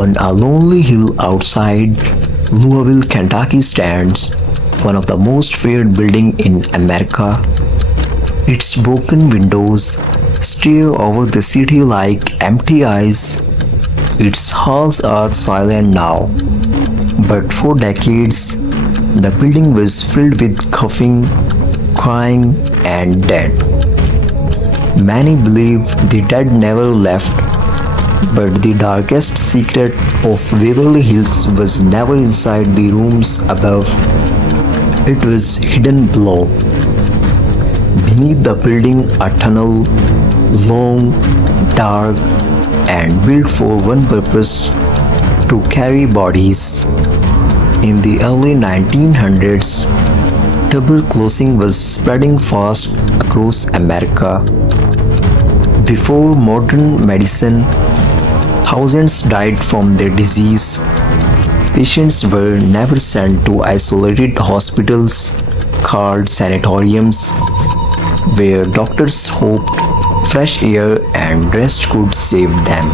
On a lonely hill outside Louisville, Kentucky stands one of the most feared buildings in America. Its broken windows stare over the city like empty eyes. Its halls are silent now, but for decades the building was filled with coughing, crying, and dead. Many believe the dead never left, but the darkest secret of Waverly Hills was never inside the rooms above. It was hidden below. Beneath the building, a tunnel, long, dark, and built for one purpose: to carry bodies. In the early 1900s, tuberculosis was spreading fast across America. Before modern medicine, thousands died from the disease. Patients were never sent to isolated hospitals called sanatoriums, where doctors hoped fresh air and rest could save them.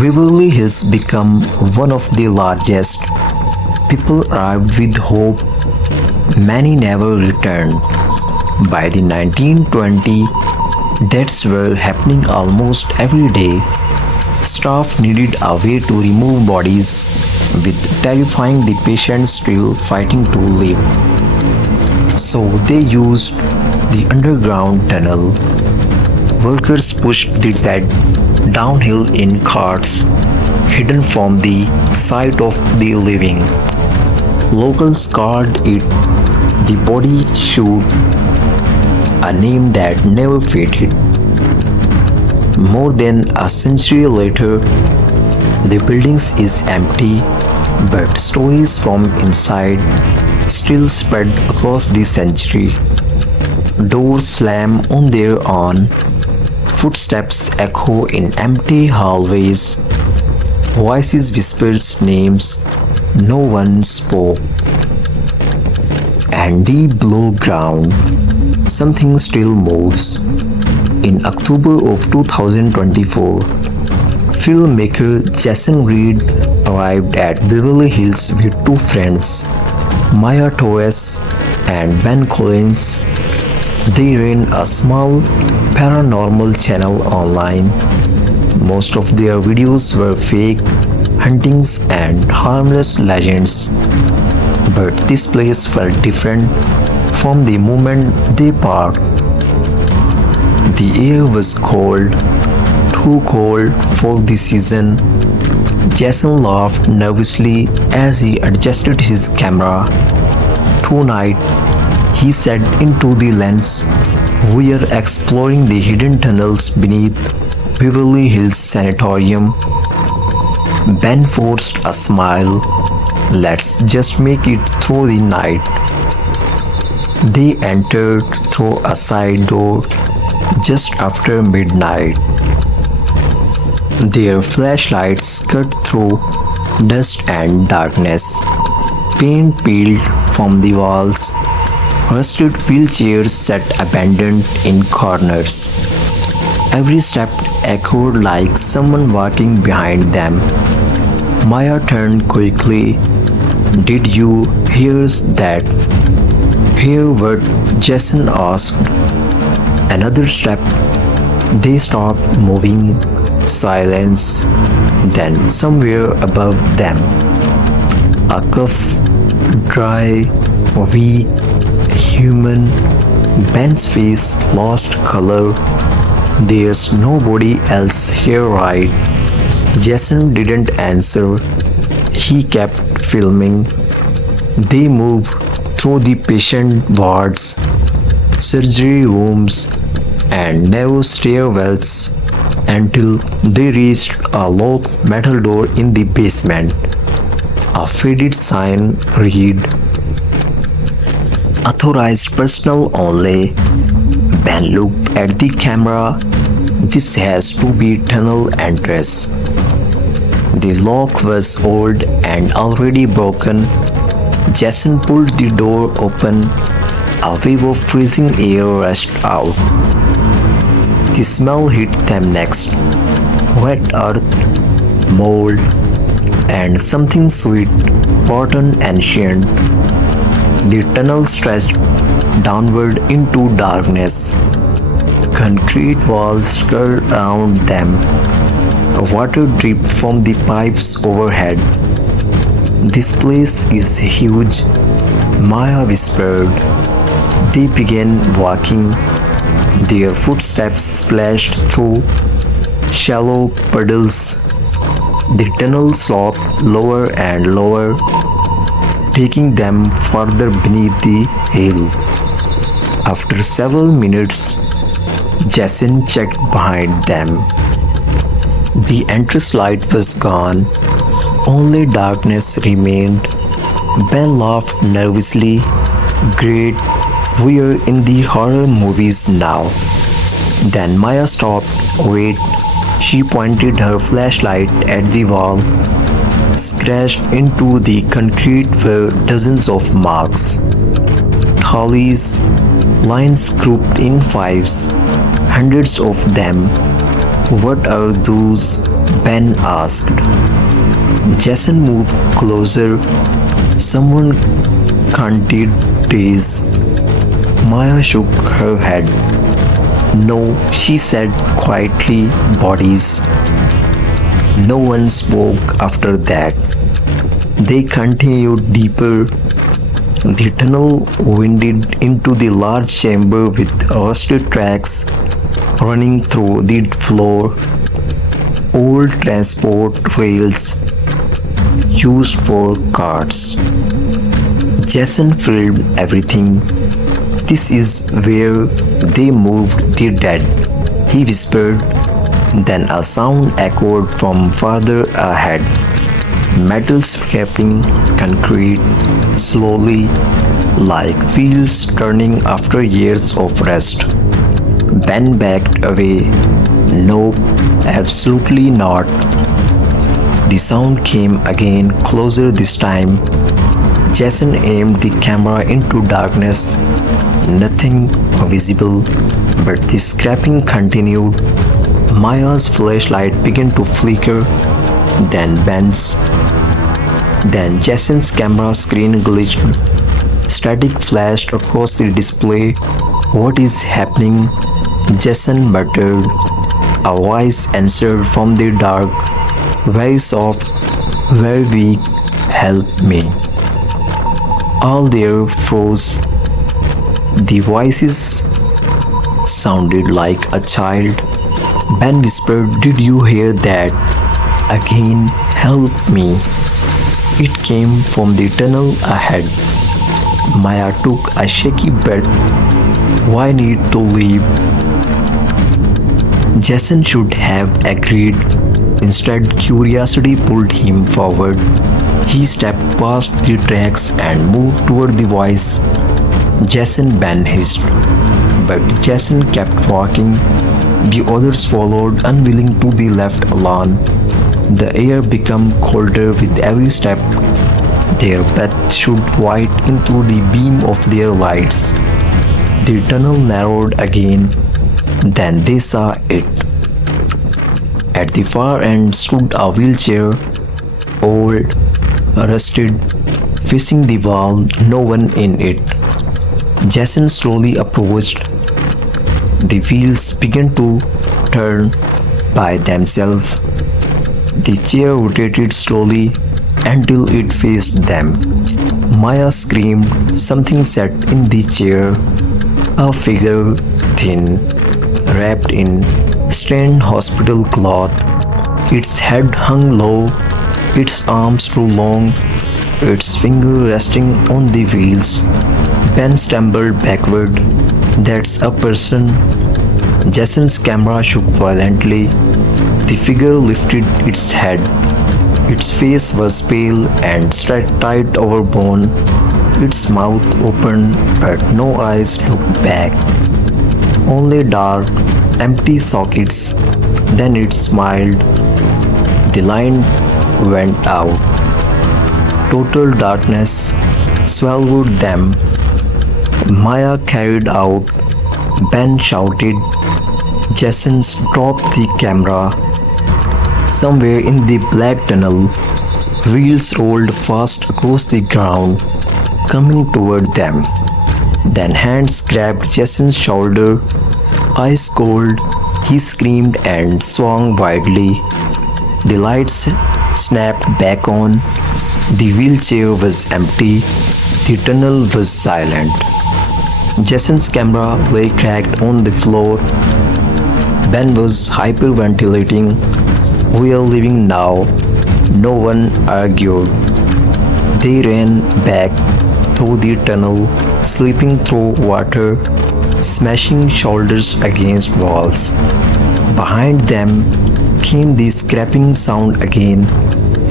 Waverly Hills became one of the largest. People arrived with hope. Many never returned. By the 1920s, deaths were happening almost every day. Staff needed a way to remove bodies, with terrifying the patients still fighting to live. So they used the underground tunnel. Workers pushed the dead downhill in carts, hidden from the sight of the living. Locals called it the Body Chute, a name that never faded. More than a century later, the building is empty, but stories from inside still spread across the century. Doors slam on their own, footsteps echo in empty hallways, voices whisper names no one spoke. And deep below ground, something still moves. In October of 2024, filmmaker Jason Reed arrived at Waverly Hills with two friends, Maya Torres and Ben Collins. They ran a small paranormal channel online. Most of their videos were fake huntings and harmless legends. But this place felt different from the moment they parked. The air was cold, too cold for the season. Jason laughed nervously as he adjusted his camera. Tonight, he said into the lens, we are exploring the hidden tunnels beneath Waverly Hills Sanatorium. Ben forced a smile. Let's just make it through the night. They entered through a side door just after midnight. Their flashlights cut through dust and darkness. Paint peeled from the walls. Rusted wheelchairs sat abandoned in corners. Every step echoed like someone walking behind them. Maya turned quickly. Did you hear that? Hear what Jason asked. Another step. They stopped moving. Silence. Then somewhere above them, a cough, dry, weak, human. Ben's face lost color. There's nobody else here, right? Jason didn't answer. He kept filming. They moved through the patient wards, surgery rooms, and narrow stairwells until they reached a locked metal door in the basement. A faded sign read, "Authorized personnel only." Ben looked at the camera. This has to be tunnel entrance. The lock was old and already broken. Jason pulled the door open. A wave of freezing air rushed out. The smell hit them next. Wet earth, mold, and something sweet, rotten, ancient. The tunnel stretched downward into darkness. Concrete walls curled around them. Water dripped from the pipes overhead. This place is huge, Maya whispered. They began walking. Their footsteps splashed through shallow puddles. The tunnel sloped lower and lower, taking them further beneath the hill. After several minutes, Jason checked behind them. The entrance light was gone. Only darkness remained. Ben laughed nervously. Great, we're in the horror movies now. Then Maya stopped. Wait. She pointed her flashlight at the wall. Scratched into the concrete were dozens of marks. Hollies, lines grouped in fives, hundreds of them. What are those? Ben asked. Jason moved closer. Someone canted days. Maya shook her head. No, she said quietly, bodies. No one spoke after that. They continued deeper. The tunnel winded into the large chamber with rusted tracks running through the floor. Old transport rails used for carts. Jason filmed everything. This is where they moved the dead, he whispered. Then a sound echoed from farther ahead. Metal scraping concrete slowly, like wheels turning after years of rest. Ben backed away. Nope, absolutely not. The sound came again, closer this time. Jason aimed the camera into darkness. Nothing visible, but the scraping continued. Maya's flashlight began to flicker, then Ben's. Then Jason's camera screen glitched. Static flashed across the display. What is happening? Jason muttered. A voice answered from the dark, very soft, very weak. Help me. All there froze. The voices sounded like a child. Ben whispered, Did you hear that? Again, help me. It came from the tunnel ahead. Maya took a shaky breath. Why need to leave? Jason should have agreed. Instead, curiosity pulled him forward. He stepped past the tracks and moved toward the voice. Jason, Ben hissed. But Jason kept walking. The others followed, unwilling to be left alone. The air became colder with every step. Their breath shot white into the beam of their lights. The tunnel narrowed again. Then they saw it. At the far end stood a wheelchair, old, rusted, facing the wall, no one in it. Jason slowly approached. The wheels began to turn by themselves. The chair rotated slowly until it faced them. Maya screamed. Something sat in the chair. A figure, thin, wrapped in stained hospital cloth. Its head hung low, its arms too long, its finger resting on the wheels. Ben stumbled backward. That's a person. Jason's camera shook violently. The figure lifted its head. Its face was pale and stretched tight over bone. Its mouth open, but no eyes looked back. Only dark, empty sockets. Then it smiled. The line went out. Total darkness swallowed them. Maya carried out. Ben shouted. Jason dropped the camera. Somewhere in the black tunnel, wheels rolled fast across the ground, coming toward them. Then hands grabbed Jason's shoulder. Ice cold, he screamed and swung wildly. The lights snapped back on. The wheelchair was empty. The tunnel was silent. Jason's camera lay cracked on the floor. Ben was hyperventilating. "We are leaving now." No one argued. They ran back through the tunnel, slipping through water, smashing shoulders against walls. Behind them came the scraping sound again,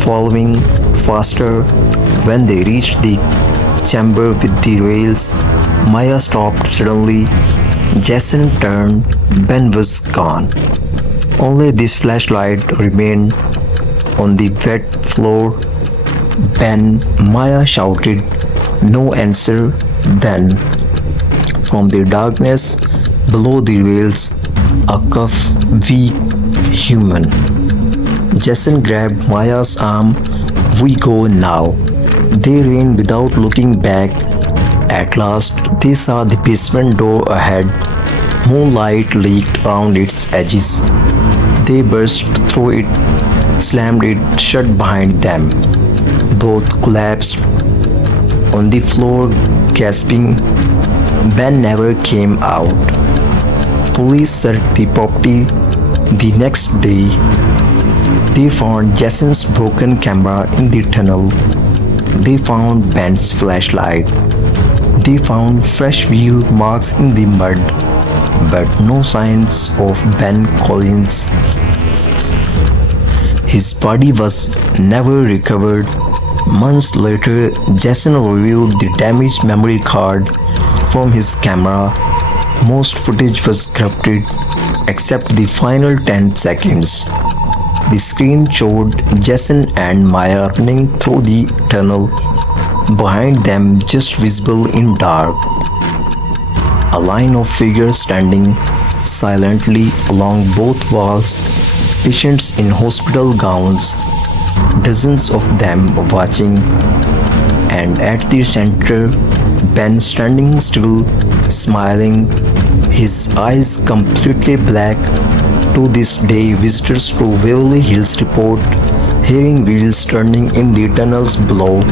following faster. When they reached the chamber with the rails, Maya stopped suddenly. Jason turned. Ben was gone. Only this flashlight remained on the wet floor. "Ben," Maya shouted. No answer. Then, from the darkness below the rails, a cough, weak, human. Jason grabbed Maya's arm. "We go now." They ran without looking back. At last, they saw the basement door ahead. Moonlight leaked around its edges. They burst through it, slammed it shut behind them. Both collapsed on the floor, gasping. Ben never came out. Police searched the property. The next day, they found Jason's broken camera in the tunnel. They found Ben's flashlight. They found fresh wheel marks in the mud, but no signs of Ben Collins. His body was never recovered. Months later, Jason reviewed the damaged memory card from his camera. Most footage was corrupted except the final 10 seconds. The screen showed Jason and Maya running through the tunnel. Behind them, just visible in dark, a line of figures standing silently along both walls, patients in hospital gowns, dozens of them watching, and at the center, Ben standing still, smiling, his eyes completely black. To this day, visitors to Waverly Hills report hearing wheels turning in the tunnels below.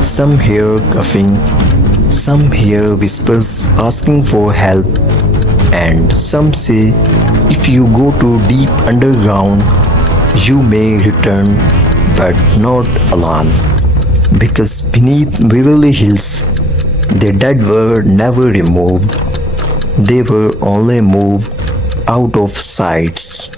Some hear coughing, some hear whispers asking for help, and some say if you go too deep underground, you may return, but not alone. Because beneath Waverly Hills, the dead were never removed, they were only moved out of sight.